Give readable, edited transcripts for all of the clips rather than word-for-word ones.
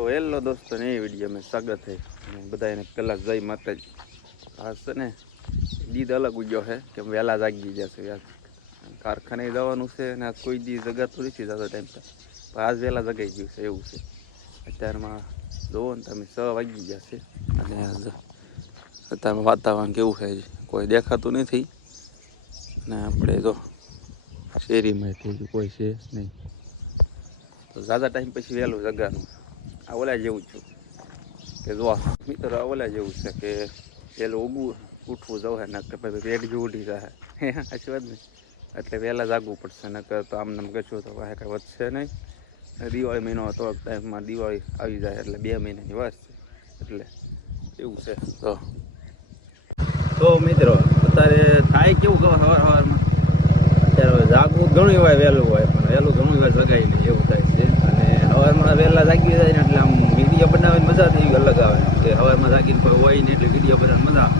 તો હેલો દોસ્તો ને એ વિડીયો में स्वागत है बधाने पहला जय माता जी। आज से ने दीद अलग उजो है कि वहेला जागी जैसे कारखाने जवान से आज कोई दी जगह थोड़ी थी ज़्यादा टाइम पर आज वहेला जगाई गયું છે એવું છે। અત્યારમાં જોવો ને તમે 6 વાગી ગયા છે અને અત્યારમાં વાતાવરણ કેવું છે કોઈ દેખાતું નથી ને આપણે જો શેરીમાં કોઈ છે નહીં તો ज़्यादा टाइम પછી વહેલું જગાનું આ ઓલા જેવું છું કે જો મિત્ર ઓલા જેવું છે કે વહેલું ઉઠવું જવું ને કે પછી પેટ જેવું ઉઠી જાય સાચી વાત ને એટલે વહેલા જાગવું પડશે નકર તો આમને કશું તો કાંઈ વધશે નહીં। દિવાળી મહિનો થોડોક ટાઈમમાં દિવાળી આવી જાય એટલે 2 મહિનાની વાત છે એટલે એવું છે। તો મિત્રો અત્યારે થાય કેવું ખબર સવારમાં અત્યારે જાગવું ઘણું હોય વહેલું હોય પણ વહેલું ઘણું હોય જગાય નહીં એવું થાય છે। અને સવારમાં વહેલા જાગી જાય ને એટલે આમ વિડીયો બનાવવાની મજા એવી અલગ આવે કે સવારમાં જાગીને કોઈ હોય ને એટલે વિડીયો બનાવવાની મજા આવે।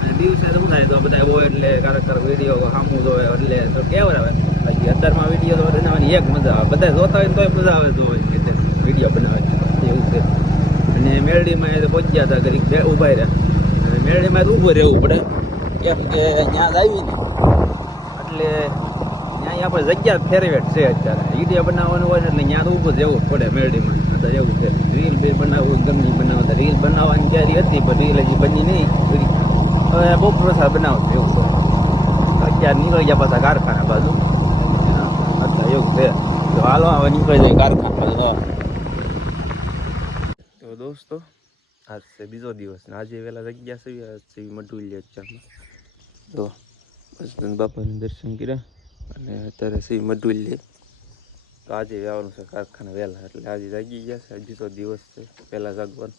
અને દિવસે શું થાય તો બધા હોય એટલે ક્યારેક વિડીયો સામું જોવે એટલે તો કેવું આવે બાકી અત્યારમાં વિડીયો તો બનાવવાની એક મજા આવે બધા જોતા હોય ને તોય મજા આવે તો વિડીયો બનાવવાની એવું છે। અને મેરડીમાં પહોંચી ગયા હતા ઘડીક ઊભા રહ્યા અને મેરડીમાં ઊભું રહેવું પડે કેમ કે ત્યાં આવીને એટલે ત્યાં આપણે જગ્યા ફેરવેટ છે અત્યારે વિડીયો બનાવવાનું હોય ને એટલે ત્યાં ઊભું રહેવું પડે મેરડીમાં અત્યારે એવું છે। રીલ બી બનાવવું ગમે બનાવતા રીલ બનાવવાની તૈયારી હતી પણ રીલ હજી બની નહીં હવે બહુ પ્રસાદ બનાવશે એવું છે। અત્યારે નીકળી ગયા પાછા કારખાના બાજુ એટલે એવું છે તો હાલો હવે નીકળી જાય કારખાના બાજુ। તો દોસ્તો આજ છે બીજો દિવસ ને આજે વહેલા જગ્યા છે મઢુલી અત્યારમાં તો બસ બાપાને દર્શન કર્યા અને અત્યારે સી મઢુલી તો આજે આવવાનું છે કારખાના વહેલા એટલે આજે જાગી ગયા છે બીજો દિવસ છે પહેલાં જાગવાનું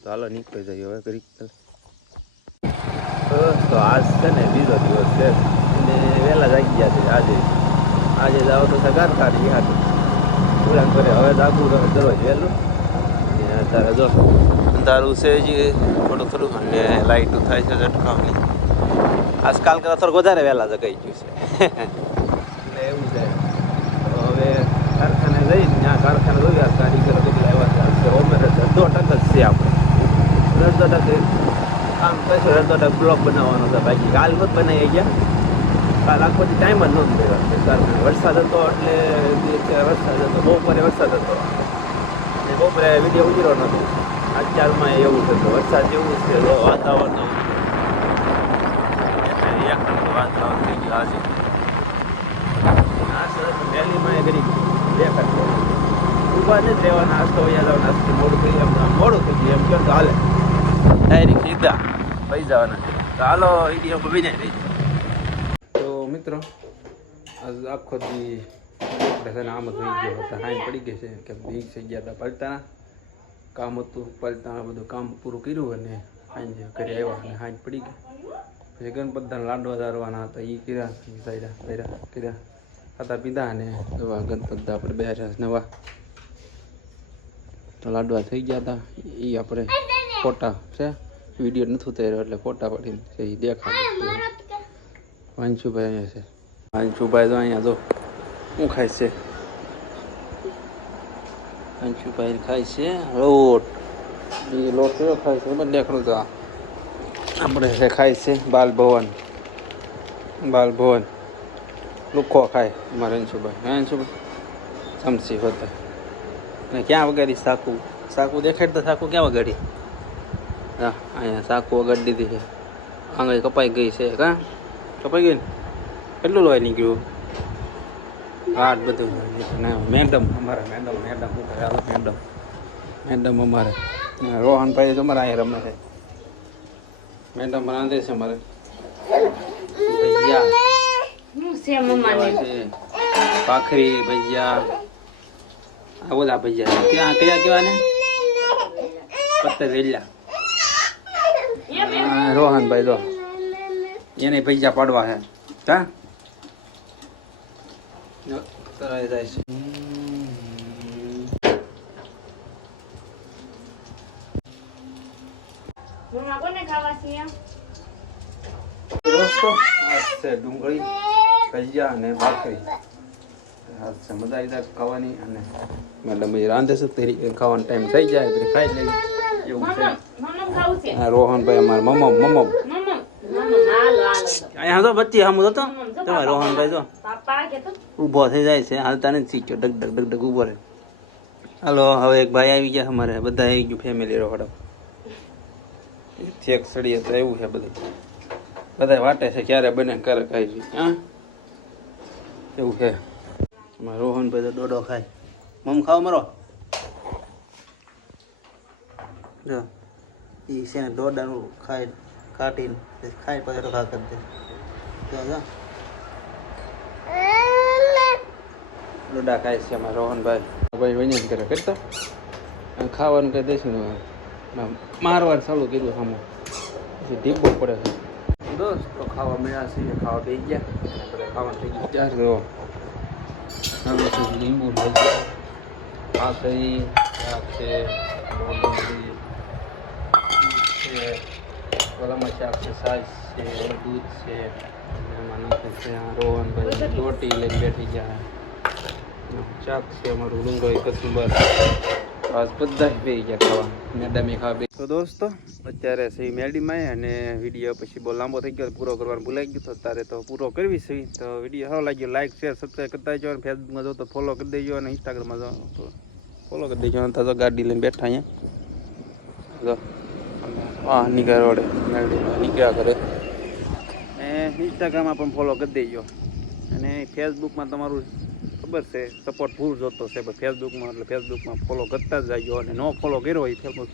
તો હાલો નીકળી જાય હવે ઘડીક તો આજ છે ને બીજો દિવસ છે અને વહેલા જાગી ગયા છે આજે જાવ તો કારખાને યાદ પૂરા કરે હવે જાગવું રહે દરરોજ વહેલું અત્યારે જો અંધારું છે જે થોડું થોડું અને લાઇટું થાય છે ઝટકાવની આજકાલ કરતાં થોડુંક વધારે વહેલા જગાઈ ગયું છે એટલે એવું છે। તો હવે કારખાને જઈને ત્યાં કારખાને જોયા કારીગરો કેટલા આવ્યા છે ઓમેર અડધો ટક જ છે આપણે અડધો ટક કામ કરશું અડધો ટક બ્લોક બનાવવાનો છે બાકી કાલ જ બનાવી ગયા કાલ આખો ટાઈમ જ નહોતું રહ્યો કારખાને વરસાદ હતો એટલે વરસાદ હતો બપોરે વરસાદ હતો અને બપોરે વિડીયો ઉજરો નહોતો અત્યારમાં એવું છે તો વરસાદ જેવું છે વાતાવરણ વાતાવરણ થઈ ગયું આજે આ સરસ વહેલીમાં કરી દેખાડ ઊભા નથી રહેવાના નાસ્તો વયા જવાના નાસ્તો મોડું થઈ મોડું થઈ ગયું એમ કેમ તો હાલે ડાયરેક્ટ સીધા પૈ જવાના તો હાલો વિડીયો બનાવી રહી તો મિત્રો આજ આખો દી આપણે છે ને આમ જ થઈ ગયો હતા હાઈ પડી ગઈ છે કે બીક થઈ ગયા હતા પલતાના કામ હતું પલતાના બધું કામ પૂરું કર્યું અને હાઈ ઘરે આવ્યા અને હાઈ પડી ગઈ પછી ગણપતદાન લાડવા ધારવાના હતા એ કર્યા ખાતા પીધા અને એવા ગણપતદા આપણે બેઠા નવા તો લાડવા થઈ ગયા હતા એ આપણે ફોટા છે વિડીયો નથી ઉતાર્યો એટલે ફોટા પડીને એ દેખાડે વાંશુભાઈ અહીંયા છે વાંશુભાઈ તો અહીંયા જો શું ખાય છે વાંશુભાઈ ખાય છે લોટ એ લોટ કેવો ખાય છે બધે દેખાડું તો આપણે છે ખાય છે બાલભવન લુખો ખાય અમારે અંશુભાઈ ચમચી હોતા અને ક્યાં વગાડી સાકુ દેખાડતા સાકુ ક્યાં વગાડી હા અહીંયા સાકુ વગાડી દીધી છે આંગળી કપાઈ ગઈ છે કાં કપાઈ ગઈ ને કેટલું લોહી નીકળ્યું હાથ બધું મેડમ અમારા મેડમ અમારે રોહનભાઈ તમારે અહીંયા રમે છે મેડમ રાંધે છે અમારે ભજીયા ભાખરી ભજીયા આ બધા ભજીયા ક્યાં કેવા ને પત્તર વેલ્યા રોહનભાઈ તો એને ભજીયા પાડવા છે હા તરાઈ જાય છે દોસ્તો આ છે ડુંગળી ભજીયા અને ભાખરી મજા આવી જાય ખાવાની અને મેડમ એ રાંધે છે તેરી ખાવાનો ટાઈમ થઈ જાય એટલે ખાઈ લેવી એવું છે. હા રોહનભાઈ અમારા મમ્મ અહીંયા તો બચ્ચી સામું તો તમારે રોહનભાઈ જો ઊભો થઈ જાય છે હાલતા નથી શીખ્યો ડગ ડગ ડગ ડગ ઊભો રહે. હાલો હવે એક ભાઈ આવી ગયા અમારે બધા આવી ગયું ફેમિલી રોકડા ચેક સડીએ તો એવું છે બધું બધા વાટે છે ક્યારે બને ક્યારે ખાઈ છે હા એવું છે. અમારે રોહનભાઈ તો ડોડો ખાય મમ ખાવ મારો જો એ છે ને ડોડાનું ખાય કાઢીને ખાઈ પછી તો ખા કરી દે જો ડોડા ખાય છે અમારે રોહનભાઈ ભાઈ વહીને કરે કરતા ખાવાનું કહી દઈશું મારવાર ચાલુ કર્યું સામું પછી ઢીબો પડે છે દોસ્તો ખાવા મળ્યા છે ખાવા દઈ ગયા બધા ખાવાનું થઈ ગયું ત્યાર તો હવે પછી લીંબુ લઈ ગયા ભાખરી શાક છે ઓલામાં શાક છે છાશ છે દૂધ છે એમાં નાખે છે રોહનભાઈ રોટી લઈને બેઠી ગયા શાક છે અમારું ડુંગળી કચુંબર બસ બધા જ બેસી ગયા ખાવા મેડમે ખાવા બે. તો દોસ્તો અત્યારે સહી મેડીમાં અને વિડીયો પછી બહુ લાંબો થઈ ગયો પૂરો કરવાનું ભૂલાઈ ગયું તો અત્યારે તો પૂરો કરવી છે. તો વિડીયો સારો લાગ્યો લાઈક શેર સબસ્ક્રાઈબ કરતા જજો અને ફેસબુકમાં જો તો ફોલો કરી દેજો અને ઇન્સ્ટાગ્રામમાં જો તો ફોલો કરી દેજો. તો ગાડી લઈને બેઠા અહીંયા હા નીકળ્યા રોડે મેડીમાં નીકળ્યા કરે ને ઇન્સ્ટાગ્રામમાં પણ ફોલો કરી દેજો અને ફેસબુકમાં તમારું ખબર છે સપોર્ટ ફૂલ જોતો છે પણ ફેસબુકમાં એટલે ફેસબુકમાં ફોલો કરતા જ જાજો અને નો ફોલો કર્યો હોય ફેસબુક